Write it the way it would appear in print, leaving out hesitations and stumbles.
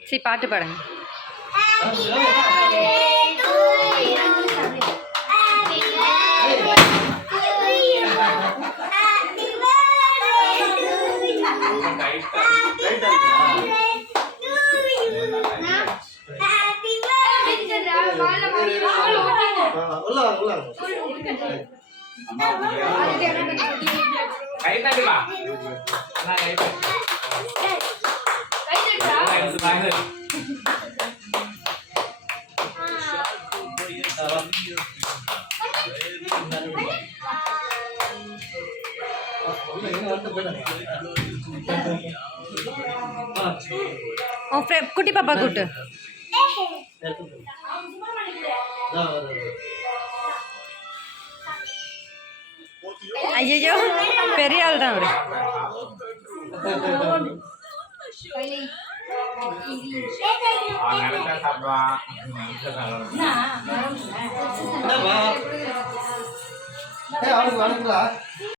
சரி பாட்டு பாடுங்க. குட்டி பாப்பா கூட்டு. ஐயோ பெரிய ஆள் தான் அவரு. அவனுக்கு